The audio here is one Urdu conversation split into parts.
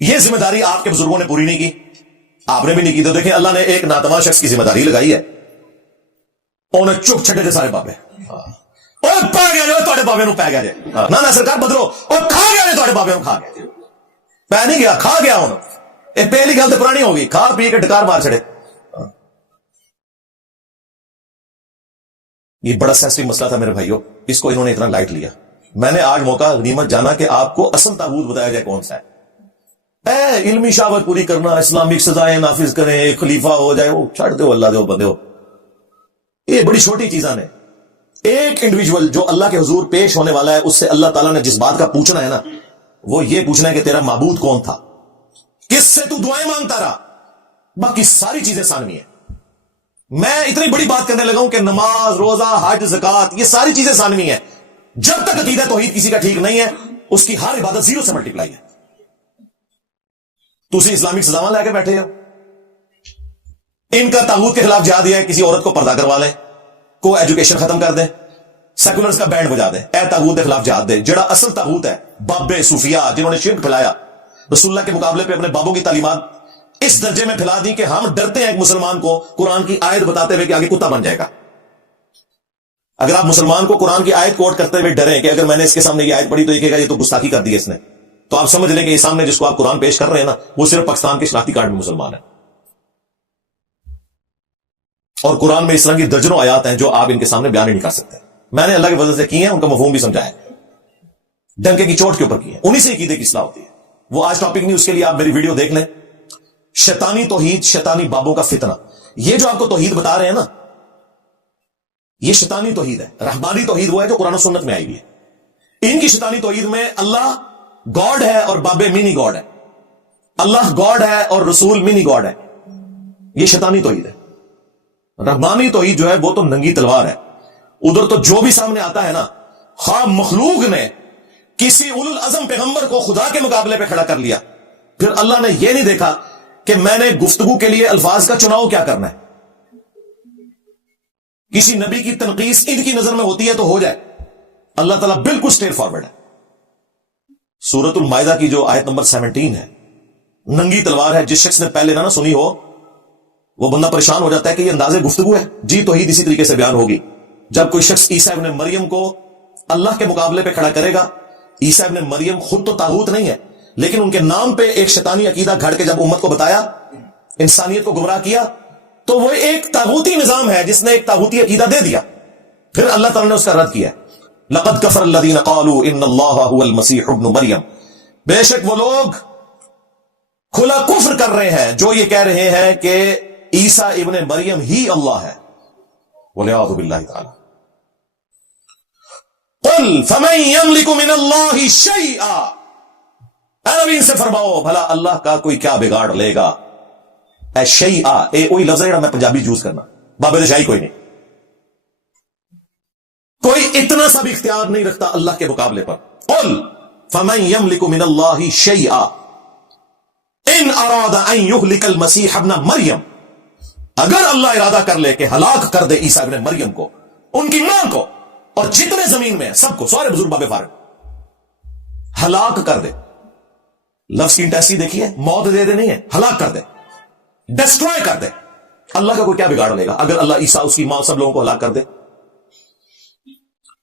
یہ ذمہ داری آپ کے بزرگوں نے پوری نہیں کی, آپ نے بھی نہیں کی. تو دیکھیں اللہ نے ایک ناتواں شخص کی ذمہ داری لگائی ہے, انہیں چک چھٹے دے سارے بابے پا گیا جو تھوڑے بابے نو پی گیا جی نہ سرکار بدلو اور کھا گیا جی تھوڑے بابے نو کھا گیا پی نہیں گیا کھا گیا. ہوں یہ پہلی گل تو پرانی ہوگی, کھا پی کے ڈکار مار چھڑے. یہ بڑا سینسٹیو مسئلہ تھا میرے بھائیوں, اس کو انہوں نے اتنا لائٹ لیا. میں نے آج موقع غنیمت جانا کہ آپ کو اصل تابوت بتایا جائے کون سا ہے. علمی شاوت پوری کرنا, اسلامک سزائیں نافذ کریں, ایک خلیفہ ہو جائے, وہ چھڑ دو اللہ دے بندے ہو, یہ بڑی چھوٹی چیزاں نے. ایک انڈیویجول جو اللہ کے حضور پیش ہونے والا ہے, اس سے اللہ تعالیٰ نے جس بات کا پوچھنا ہے نا, وہ یہ پوچھنا ہے کہ تیرا معبود کون تھا, کس سے تو دعائیں مانگتا رہا. باقی ساری چیزیں ثانوی ہیں. میں اتنی بڑی بات کرنے لگا ہوں کہ نماز, روزہ, حج, زکات, یہ ساری چیزیں ثانوی ہیں. جب تک عقیدہ توحید کسی کا ٹھیک نہیں ہے, اس کی ہر عبادت زیرو سے ملٹیپلائی ہے. تسی اسلامک سزاواں لے کے بیٹھے ہو. ان کا طاغوت کے خلاف جہاد ہے, کسی عورت کو پردہ کروا لیں, کو ایجوکیشن ختم کر دیں, سیکولرز کا بینڈ بجا دیں, اے طاغوت کے خلاف جہاد دے. جڑا اصل طاغوت ہے بابے صوفیاء جنہوں نے شرک پھیلایا, رسول اللہ کے مقابلے پہ اپنے بابوں کی تعلیمات اس درجے میں پھیلا دی کہ ہم ڈرتے ہیں ایک مسلمان کو قرآن کی آیت بتاتے ہوئے کہ آگے کتا بن جائے گا. اگر آپ مسلمان کو قرآن کی آیت کوٹ کرتے ہوئے ڈریں کہ اگر میں نے اس کے سامنے یہ آیت پڑھی تو یہ کہے گا یہ تو گستاخی کر دی اس نے, تو آپ سمجھ لیں کہ یہ سامنے جس کو آپ قرآن پیش کر رہے ہیں نا, وہ صرف پاکستان کے شناختی کارڈ میں مسلمان ہے. اور قرآن میں اس طرح کی درجنوں آیات ہیں جو آپ ان کے سامنے بیان ہی نہیں کر سکتے. میں نے اللہ کی وجہ سے کی ہیں, ان کا مفہوم بھی سمجھایا, ڈنکے کی چوٹ کے اوپر کی ہے, انہی سے عقیدے کی اصلاح ہوتی ہے. وہ آج ٹاپک نہیں, اس کے لیے آپ میری ویڈیو دیکھ لیں, شیطانی توحید, شیطانی بابوں کا فتنہ. یہ جو آپ کو توحید بتا رہے ہیں نا, یہ شیطانی توحید ہے. رحمانی توحید وہ ہے جو قرآن و سنت میں آئی ہوئی ہے. ان کی شیطانی توحید میں اللہ گاڈ ہے اور بابے مینی گاڈ ہے, اللہ گاڈ ہے اور رسول مینی گاڈ ہے. یہ شیطانی توحید ہے. رحمانی توحید جو ہے وہ تو ننگی تلوار ہے. ادھر تو جو بھی سامنے آتا ہے نا, خواہ مخلوق نے کسی اولو العزم پیغمبر کو خدا کے مقابلے پہ کھڑا کر لیا, پھر اللہ نے یہ نہیں دیکھا کہ میں نے گفتگو کے لیے الفاظ کا چناؤ کیا کرنا ہے. کسی نبی کی تنقیص ان کی نظر میں ہوتی ہے تو ہو جائے, اللہ تعالیٰ بالکل اسٹریٹ فارورڈ ہے. سورۃ المائدہ کی جو آیت نمبر 17 ہے, ننگی تلوار ہے. جس شخص نے پہلے نہ سنی ہو وہ بندہ پریشان ہو جاتا ہے کہ یہ انداز گفتگو ہے. جی توحید اسی طریقے سے بیان ہوگی. جب کوئی شخص عیسیٰ ابن مریم کو اللہ کے مقابلے پہ کھڑا کرے گا, عیسیٰ ابن مریم خود تو طاغوت نہیں ہے, لیکن ان کے نام پہ ایک شیطانی عقیدہ گھڑ کے جب امت کو بتایا, انسانیت کو گمراہ کیا, تو وہ ایک طاغوتی نظام ہے جس نے ایک طاغوتی عقیدہ دے دیا. پھر اللہ تعالیٰ نے اس کا رد کیا. لقد کفر الذین قالوا ان اللہ هو المسیح ابن مریم, بے شک وہ لوگ کھلا کفر کر رہے ہیں جو یہ کہہ رہے ہیں کہ عیسیٰ ابن مریم ہی اللہ ہے. والعیاذ باللہ تعالی. قل فمن یملک من اللہ شیئا, اے نبی ان سے فرماؤ بھلا اللہ کا کوئی کیا بگاڑ لے گا. اے شیئا, اے وہی لفظ ہے جڑا میں پنجابی یوز کرنا, بابے شاہی کوئی نہیں. کوئی اتنا سا بھی اختیار نہیں رکھتا اللہ کے مقابلے پر. قل فمن یملک من اللہ شیئا ان اراد ان یہلک المسیح ابن مریم, اگر اللہ ارادہ کر لے کہ ہلاک کر دے عیسیٰ ابن مریم کو, ان کی ماں کو, اور جتنے زمین میں سب کو, سارے بزرگ بابے فارغ, ہلاک کر دے. لفظ کی انٹیسٹی دیکھیے, موت دے دے نہیں ہے, ہلاک کر دے, ڈسٹروائے کر دے. اللہ کا کوئی کیا بگاڑ لے گا اگر اللہ عیسیٰ, اس کی ماں, سب لوگوں کو ہلاک کر دے.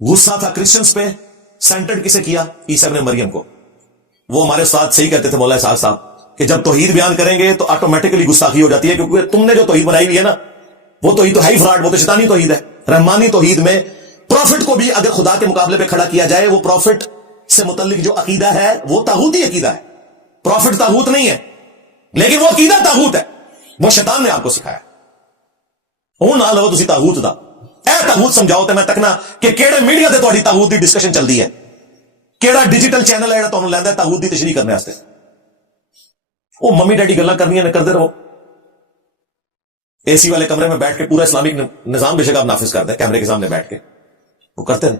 غصہ تھا کرسچنز پہ, سینٹرڈ کسے کیا, عیسیٰ ابن مریم کو. وہ ہمارے ساتھ صحیح کہتے تھے مولا اسحاق صاحب کہ جب توحید بیان کریں گے تو آٹومیٹکلی گستاخی ہو جاتی ہے, کیونکہ تم نے جو توحید بنائی ہوئی ہے نا, وہ توحید تو ہے ہی فراڈ, وہ تو شیطانی توحید ہے. رحمانی توحید میں پروفٹ کو بھی اگر خدا کے مقابلے پہ کھڑا کیا جائے, وہ پروفٹ سے متعلق جو عقیدہ ہے وہ طاغوتی عقیدہ ہے. پروفٹ طاغوت نہیں ہے, لیکن وہ عقیدہ طاغوت ہے, وہ شیطان نے آپ کو سکھایا. ہوں نہ لو تسی طاغوت دا, اے طاغوت سمجھاؤ تے میں تکنا کہ کیڑے میڈیا تے تہاڈی طاغوت دی ڈسکشن چلدی ہے, کیڑا ڈیجیٹل چینل ہے جڑا تانوں لیندا ہے طاغوت دی تشریح کرنے واسطے. وہ ممی ڈیڈی گلاں کرنیاں نے کرتے رہو. اے سی والے کمرے میں بیٹھ کے پورا اسلامک نظام بے شک آپ نافذ کر دیں, کیمرے کے سامنے بیٹھ کے وہ کرتے رہے.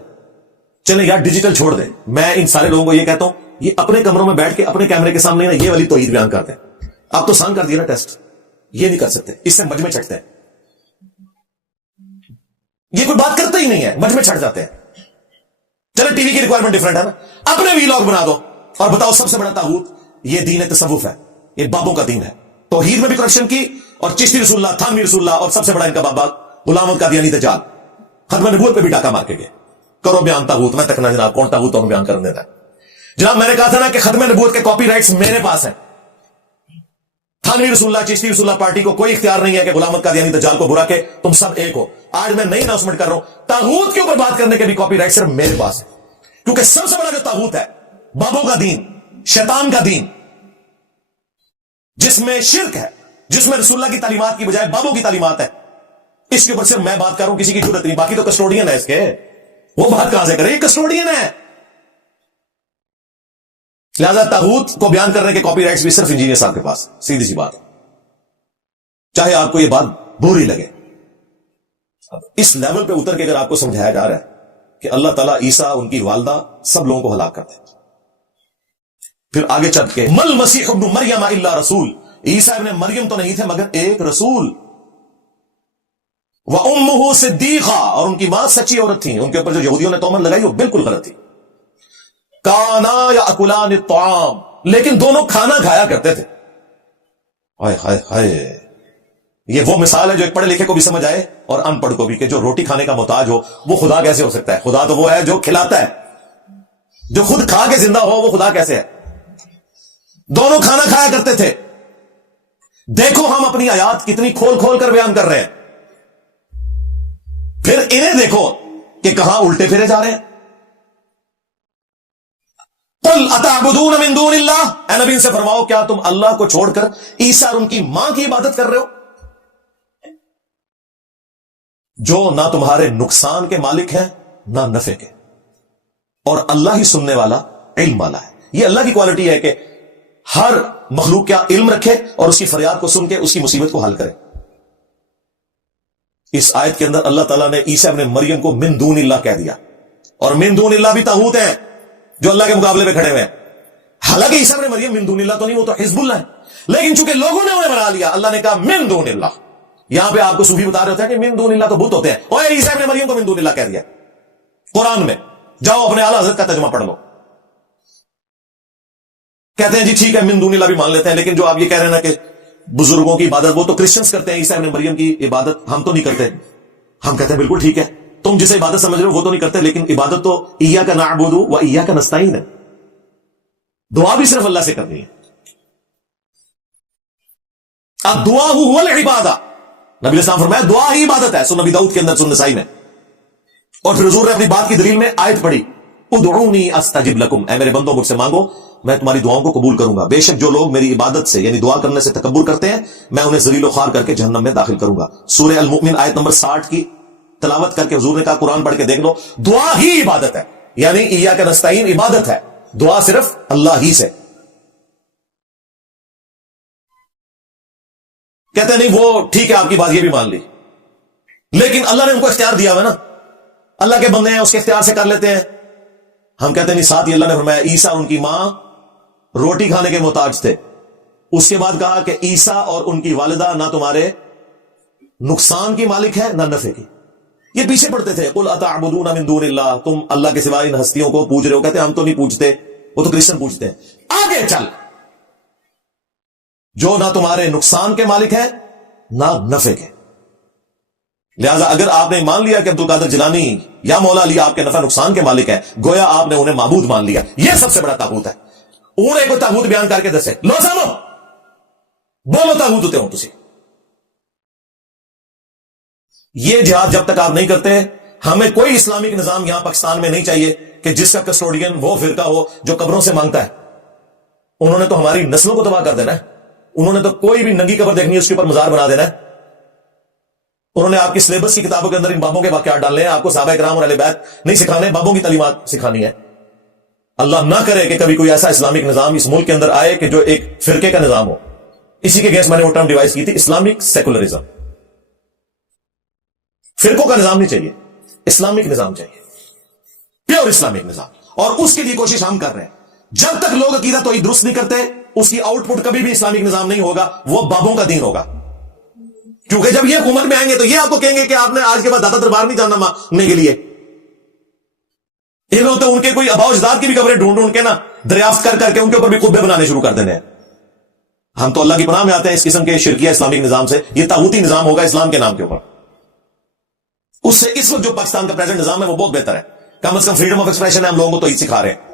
چلیں یار ڈیجیٹل چھوڑ دیں. میں ان سارے لوگوں کو یہ کہتا ہوں, یہ اپنے کمروں میں بیٹھ کے اپنے کیمرے کے سامنے یہ والی توحید بیان کرتے ہیں. آپ تو آسان کر دیا نا ٹیسٹ, یہ نہیں کر سکتے, اس سے مجمع چڑھتے ہیں. یہ کوئی بات کرتے ہی نہیں ہے, مجمع چھٹ جاتے ہیں. چلے ٹی وی کی ریکوائرمنٹ ڈفرنٹ ہے نا, اپنے وی لاگ بنا دو اور بتاؤ سب سے بڑا طاغوت یہ دین تصوف ہے، یہ بابوں کا دین ہے. توحید میں بھی کرپشن کی، اور چشتی رسول اللہ، تھانوی رسول اللہ، اور سب سے بڑا ان کا بابا غلام احمد قادیانی دجال ختم نبوت پہ بھی ڈاکہ مار کے گئے. کرو بیان تاغوت، میں تکنا جناب کون تاغوت اور بیان کرنے دیتا ہے. جناب میں نے کہا تھا نا کہ ختم نبوت کے کاپی رائٹس میرے پاس ہیں. تھانوی رسول اللہ، چشتی رسول اللہ پارٹی کو کوئی اختیار نہیں ہے کہ غلام احمد قادیانی دجال کو برا کہ تم سب ایک ہو. آج میں نئی اناؤنسمنٹ کر رہا ہوں، تاغوت کے اوپر بات کرنے کے بھی کاپی رائٹ صرف میرے پاس ہے، کیونکہ سب سے بڑا جو تاغوت ہے، بابوں کا دین، شیطان کا دین، جس میں شرک ہے، جس میں رسول اللہ کی تعلیمات کی بجائے بابوں کی تعلیمات ہے، اس کے اوپر صرف میں بات کروں، کسی کی ضرورت نہیں. باقی تو کسٹوڈین ہے اس کے، وہ بات کہاں سے کرے، یہ کسٹوڈین ہے. لہذا تاغوت کو بیان کرنے کے کاپی رائٹس بھی صرف انجینئر صاحب کے پاس. سیدھی سی بات ہے، چاہے آپ کو یہ بات بری لگے. اب اس لیول پہ اتر کے اگر آپ کو سمجھایا جا رہا ہے کہ اللہ تعالیٰ عیسیٰ، ان کی والدہ، سب لوگوں کو ہلاک کرتے ہیں، پھر آگے چل کے مل مسیح ابن مریم الا رسول، عیسیٰ ابن مریم تو نہیں تھے مگر ایک رسول. وَأُمُّهُ صِدِّيقَةٌ، اور ان کی ماں سچی عورت تھی. ان کے اوپر جو یہودیوں نے تہمت لگائی وہ بالکل غلط تھی. کانا یاکلان الطعام، لیکن دونوں کھانا کھایا کرتے تھے. ہائے ہائے ہائے، یہ وہ مثال ہے جو ایک پڑھے لکھے کو بھی سمجھ آئے اور ان پڑھ کو بھی، کہ جو روٹی کھانے کا محتاج ہو وہ خدا کیسے ہو سکتا ہے؟ خدا تو وہ ہے جو کھلاتا ہے. جو خود کھا کے زندہ ہو وہ خدا کیسے ہے؟ دونوں کھانا کھایا کرتے تھے. دیکھو ہم اپنی آیات کتنی کھول کھول کر بیان کر رہے ہیں، پھر انہیں دیکھو کہ کہاں الٹے پھرے جا رہے ہیں. قل اتعبدون من دون اللہ، اے نبی ان سے فرماؤ کیا تم اللہ کو چھوڑ کر عیسیٰ اور ان کی ماں کی عبادت کر رہے ہو، جو نہ تمہارے نقصان کے مالک ہیں نہ نفع کے، اور اللہ ہی سننے والا، علم والا ہے. یہ اللہ کی کوالٹی ہے کہ ہر مخلوق کا علم رکھے اور اس کی فریاد کو سن کے اس کی مصیبت کو حل کرے. اس آیت کے اندر اللہ تعالیٰ نے عیسیٰ ابن مریم کو من دون اللہ کہہ دیا، اور من دون اللہ بھی طاغوت ہیں جو اللہ کے مقابلے میں کھڑے ہوئے ہیں. حالانکہ عیسیٰ ابن مریم من دون اللہ تو نہیں، وہ تو حزب اللہ ہے، لیکن چونکہ لوگوں نے انہیں بنا لیا، اللہ نے کہا من دون اللہ. یہاں پہ آپ کو صوفی بتا رہے ہوتے ہیں کہ من دون اللہ تو بت ہوتے ہیں، اور عیسیٰ ابن مریم کو من دون اللہ کہہ دیا قرآن میں. جاؤ اپنے اعلیٰ حضرت کا ترجمہ پڑھ لو. کہتے ہیں جی ٹھیک ہے من دون اللہ بھی مان لیتے ہیں، لیکن جو آپ یہ کہہ رہے ہیں نا کہ بزرگوں کی عبادت وہ تو کرسچنز کرتے ہیں، عیسیٰ ابن مریم کی عبادت ہم تو نہیں کرتے. ہم کہتے ہیں بالکل ٹھیک ہے، تم جسے عبادت سمجھ رہے ہو وہ تو نہیں کرتے، لیکن عبادت تو ایاک نعبد و ایاک نستعین ہے. دعا بھی صرف اللہ سے کرنی ہے. الدعاء هو العبادہ، نبی اسلام فرمایا دعا ہی عبادت ہے، سنن نبی داؤد کے اندر، سنن نسائی میں. اور پھر حضور نے اپنی بات کی دلیل میں آیت پڑھی، ادعونی استجب لکم، اے میرے بندوں مجھ سے مانگو میں تمہاری دعاؤں کو قبول کروں گا. بے شک جو لوگ میری عبادت سے یعنی دعا کرنے سے تکبر کرتے ہیں میں انہیں ذلیل و خوار کر کے جہنم میں داخل کروں گا. سورہ المؤمن آیت نمبر 60 کی تلاوت کر کے حضور نے کہا قرآن پڑھ کے دیکھ لو، دعا ہی عبادت ہے، یعنی ایاک نستعین عبادت ہے، دعا صرف اللہ ہی سے. کہتے ہیں نہیں وہ ٹھیک ہے آپ کی بات یہ بھی مان لی، لیکن اللہ نے ان کو اختیار دیا ہوا نا، اللہ کے بندے ہیں اس کے اختیار سے کر لیتے ہیں. ہم کہتے ہیں نہیں، ساتھ ہی اللہ نے فرمایا عیسیٰ اور ان کی ماں روٹی کھانے کے محتاج تھے. اس کے بعد کہا کہ عیسیٰ اور ان کی والدہ نہ تمہارے نقصان کی مالک ہے نہ نفع کی. یہ پیچھے پڑتے تھے، قل اتعبدون من دون اللہ، تم اللہ کے سوا ان ہستیوں کو پوج رہے ہو. کہتے ہیں ہم تو نہیں پوجتے، وہ تو کرسچن پوجتے ہیں. آگے چل، جو نہ تمہارے نقصان کے مالک ہے نہ نفع کے. لہذا اگر آپ نے مان لیا کہ عبد القادر جیلانی یا مولا علی آپ کے نفع نقصان کے مالک ہیں، گویا آپ نے انہیں معبود مان لیا. یہ سب سے بڑا طاغوت ہے. انہیں کوئی طاغوت بیان کر کے دسے، لو سامو بولو طاغوت ہوتے ہو تسی. یہ جہاد جب تک آپ نہیں کرتے، ہمیں کوئی اسلامک نظام یہاں پاکستان میں نہیں چاہیے کہ جس کا کسٹوڈین وہ فرقہ ہو جو قبروں سے مانگتا ہے. انہوں نے تو ہماری نسلوں کو تباہ کر دینا ہے. انہوں نے تو کوئی بھی ننگی قبر دیکھنی ہے اس کے اوپر مزار بنا دینا ہے. انہوں نے آپ کی سلیبس کی کتابوں کے اندر ان بابوں کے واقعات ڈالنے ہیں. آپ کو صحابہ کرام اور اہل بیت نہیں سکھانے، بابوں کی تعلیمات سکھانی ہے. اللہ نہ کرے کہ کبھی کوئی ایسا اسلامک نظام اس ملک کے اندر آئے کہ جو ایک فرقے کا نظام ہو. اسی کے اگینسٹ میں نے وہ ٹرم ڈیوائز کی تھی، اسلامک سیکولرزم. فرقوں کا نظام نہیں چاہیے، اسلامک نظام چاہیے، پیور اسلامک نظام. اور اس کے لیے کوشش ہم کر رہے ہیں. جب تک لوگ عقیدہ توحید درست نہیں کرتے اس کی آؤٹ پٹ کبھی بھی اسلامک نظام نہیں ہوگا، وہ بابوں کا دین ہوگا. کیونکہ جب یہ حکومت میں آئیں گے تو یہ آپ کو کہیں گے کہ آپ نے آج کے بعد داتا دربار نہیں جانا مانگنے کے لیے. یہ ہوتے ان کے کوئی اباؤ اجداد کی بھی قبریں ڈھونڈ ڈھونڈ کے نا دریافت کر کر کے ان کے اوپر بھی قبے بنانے شروع کر دینے ہیں. ہم تو اللہ کی پناہ میں آتے ہیں اس قسم کے شرکیہ اسلامک نظام سے. یہ طاغوتی نظام ہوگا اسلام کے نام کے اوپر. اس سے اس وقت جو پاکستان کا پریزنٹ نظام ہے وہ بہت بہتر ہے. کم از کم فریڈم آف ایکسپریشن ہے, ہم لوگوں کو تو یہ سکھا رہے ہیں.